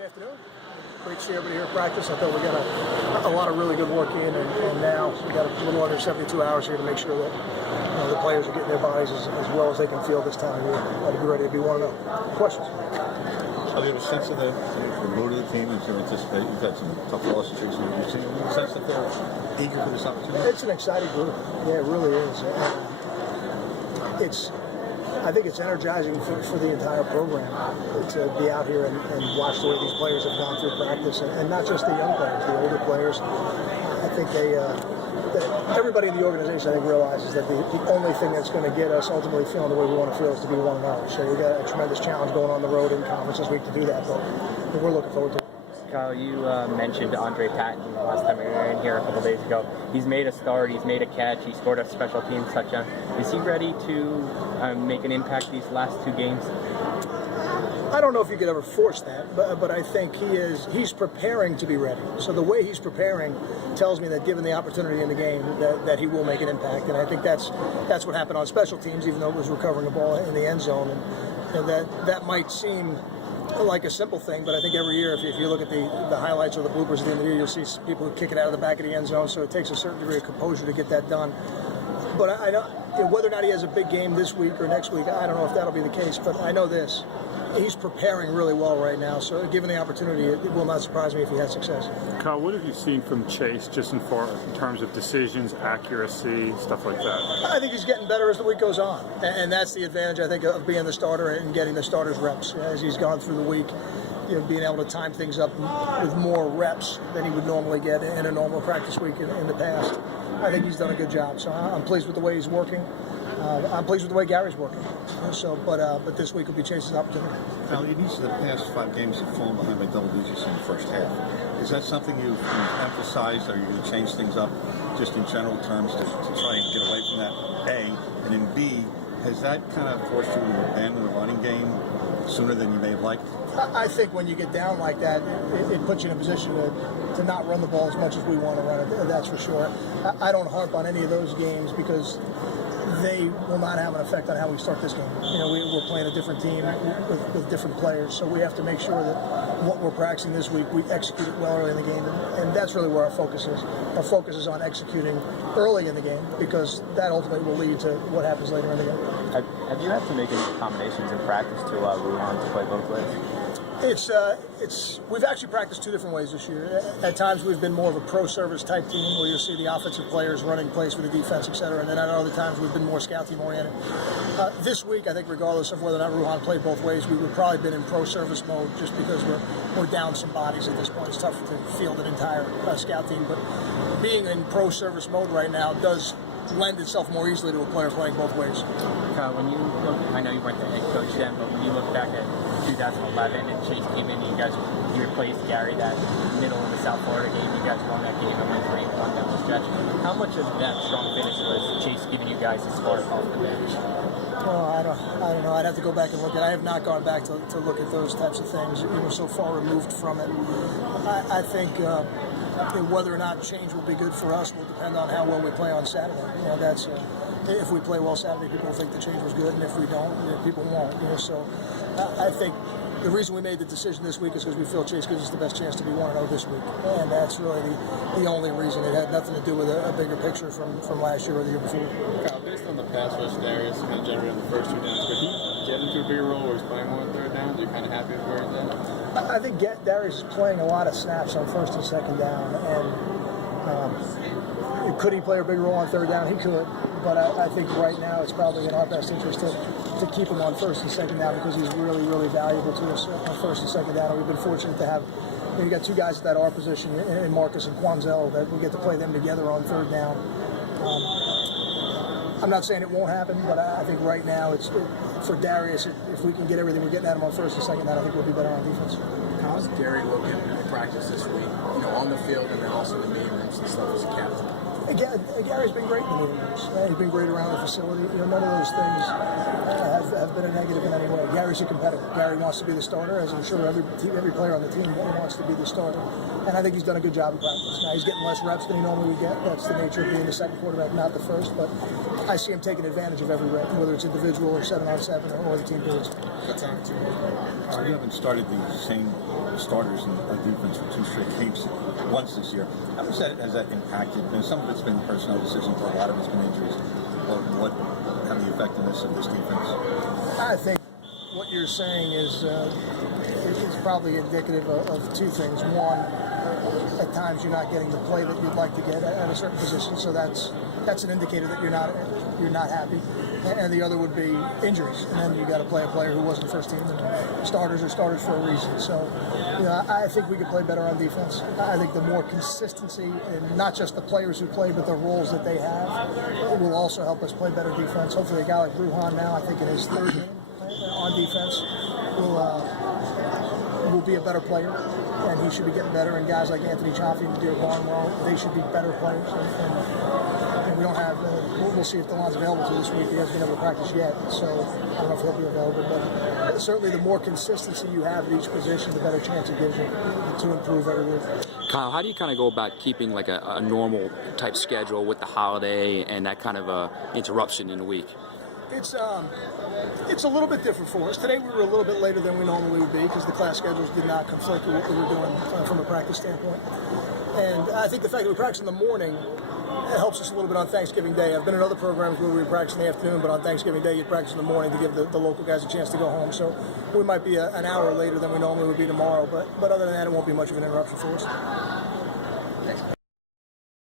Good afternoon. Great to see everybody here at practice. I thought we got a lot of really good work in, and now we got a little under 72 hours here to make sure that the players are getting their bodies as well as they can feel this time of year. To be ready to be 1-0. Questions? Have you have a sense of the mood of the team as you anticipate? You've had some tough losses recently. You've seen a sense that they're eager for this opportunity? It's an exciting group. Yeah, it really is. I think it's energizing for the entire program to be out here and watch the way these players have gone through practice, and not just the young players, the older players. I think that everybody in the organization, I think, realizes that the only thing that's going to get us ultimately feeling the way we want to feel is to be 1-0. So we got a tremendous challenge going on the road in conference this week to do that, but we're looking forward to it. Kyle, you mentioned Andre Patton last time we were in here a couple days ago. He's made a start, he's made a catch, he scored a special teams touchdown. Is he ready to make an impact these last two games? I don't know if you could ever force that, but I think he's preparing to be ready. So the way he's preparing tells me that given the opportunity in the game, that he will make an impact. And I think that's what happened on special teams, even though it was recovering the ball in the end zone. And that might seem like a simple thing, but I think every year, if you look at the highlights or the bloopers at the end of the year, you'll see people who kick it out of the back of the end zone. So it takes a certain degree of composure to get that done. But I know whether or not he has a big game this week or next week, I don't know if that'll be the case. But I know this: he's preparing really well right now. So given the opportunity, it will not surprise me if he has success. Kyle, what have you seen from Chase just in terms of decisions, accuracy, stuff like that? I think he's getting better as the week goes on, and that's the advantage, I think, of being the starter and getting the starters reps as he's gone through the week. Being able to time things up with more reps than he would normally get in a normal practice week in the past. I think he's done a good job. So I'm pleased with the way he's working. I'm pleased with the way Gary's working. But this week will be Chase's opportunity. Now, in each of the past 5 games, you've fallen behind by double digits in the first half. Is that something you've emphasized? Are you going to change things up, just in general terms, to try and get away from that? A, and then B, has that kind of forced you to abandon the running game sooner than you may have liked? I think when you get down like that, it puts you in a position to not run the ball as much as we want to run it. That's for sure. I don't harp on any of those games because they will not have an effect on how we start this game. We're playing a different team with different players, so we have to make sure that what we're practicing this week, we execute it well early in the game, and that's really where our focus is. Our focus is on executing early in the game because that ultimately will lead to what happens later in the game. Have you had to make any combinations in practice to allow Ruhan to play both ways? We've actually practiced 2 different ways this year. At times we've been more of a pro-service type team where you'll see the offensive players running plays for the defense, et cetera, and then at other times we've been more scout team oriented. This week, I think regardless of whether or not Ruhan played both ways, we would probably been in pro-service mode just because we're down some bodies at this point. It's tough to field an entire scout team, but being in pro-service mode right now does lend itself more easily to a player playing both ways. Kyle, when you look, I know you weren't the head coach then, but when you look back at 2011 and Chase came in and you replaced Gary that middle of the South Florida game, you guys won that game and went 3-1 down the stretch. How much of that strong finish was Chase giving you guys a spark off the bench? Oh, I don't know. I'd have to go back and look at it. I have not gone back to look at those types of things. So far removed from it. I think whether or not change will be good for us will depend on how well we play on Saturday. That's if we play well Saturday, people will think the change was good, and if we don't, people won't. So I think the reason we made the decision this week is because we feel Chase gives us the best chance to be 1-0 this week, and that's really the only reason. It had nothing to do with a bigger picture from last year or the year before. Kyle, based on the pass rush Darius kind of generated on the first 2 downs, could he get into a bigger role where he's playing more on 3rd downs? Are you kind of happy with where he's at? I think Darius is playing a lot of snaps on 1st and 2nd down, and could he play a big role on 3rd down? He could, but I think right now it's probably in our best interest to keep him on 1st and 2nd down because he's really, really valuable to us on 1st and 2nd down. And we've been fortunate to have you got 2 guys at that R position in Marcus and Quanzel that we get to play them together on 3rd down. I'm not saying it won't happen, but I think right now for Darius, if we can get everything we're getting at him on 1st and 2nd down, I think we'll be better on defense. How's Gary looking in practice this week? On the field and then also in the meeting rooms and stuff as a captain? Gary's been great in the meeting rooms. He's been great around the facility. None of those things have been a negative in any way. Gary's a competitor. Gary wants to be the starter, as I'm sure every player on the team wants to be the starter. And I think he's done a good job in practice. Now, he's getting less reps than he normally would get. That's the nature of being the second quarterback, not the first. But I see him taking advantage of every rep, whether it's individual or 7-on-7 or the team periods. That's on too. So you haven't started the same starters in defense for 2 straight games once this year. How much has that impacted? And some of it's been personnel decisions, but a lot of it's been injuries. What have the effectiveness of this defense? I think what you're saying is probably indicative of 2 things. One, at times you're not getting the play that you'd like to get at a certain position, so that's an indicator that you're not happy. And the other would be injuries, and then you got to play a player who wasn't first team. And starters are starters for a reason. So, I think we could play better on defense. I think the more consistency, and not just the players who play, but the roles that they have, it will also help us play better defense. Hopefully, a guy like Bruhan now, I think in his 3rd game on defense, will be a better player, and he should be getting better. And guys like Anthony Chaffee and Nadir Barnwell, they should be better players. And we don't have. We'll see if DeLon's available to this week. He hasn't been able to practice yet, so I don't know if he'll be available. But certainly, the more consistency you have at each position, the better chance it gives you to improve every week. Kyle, how do you kind of go about keeping like a normal type schedule with the holiday and that kind of interruption in the week? It's a little bit different for us. Today we were a little bit later than we normally would be because the class schedules did not conflict with what we were doing from a practice standpoint. And I think the fact that we practice in the morning helps us a little bit on Thanksgiving Day. I've been in other programs where we practice in the afternoon, but on Thanksgiving Day you practice in the morning to give the local guys a chance to go home. So we might be an hour later than we normally would be tomorrow, but other than that, it won't be much of an interruption for us.